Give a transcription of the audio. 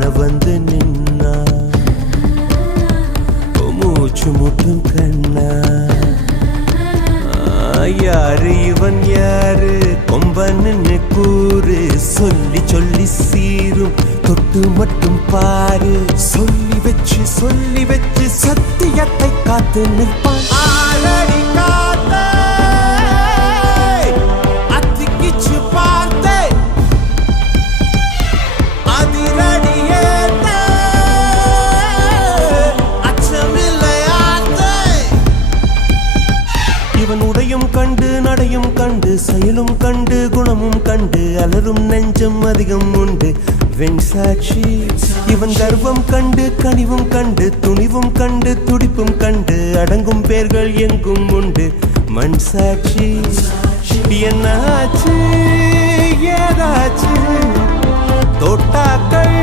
முன்ன வந்து நின்னா மூச்சு முட்டும் கண்ணா யாரு இவன் யாரு கொம்பன்னு கூறு சொல்லி சொல்லி சீரும் தொட்டு மட்டும் பாரு சொல்லி வச்சு சத்தியத்தை காத்து நிற்பான் ஆளடி காத்தே அத்திக்கிச்சு பார்த்தே அதிரடி ஏத்தே அச்சமில்லையாத்தே இவன் உடையும் கண்டு நடையும் கண்டு செயலும் கண்டு குணமும் கண்டு அலரும் நெஞ்சம் அதிகம் உண்டு வெண் சாட்சி இவன் கர்வம் கண்டு கனிவும் கண்டு துணிவும் கண்டு துடிப்பும் கண்டு அடங்கும் பேர்கள் எங்கும் உண்டு மண் சாட்சி என்னாச்சு ஏதாச்சு தோட்டாக்கள்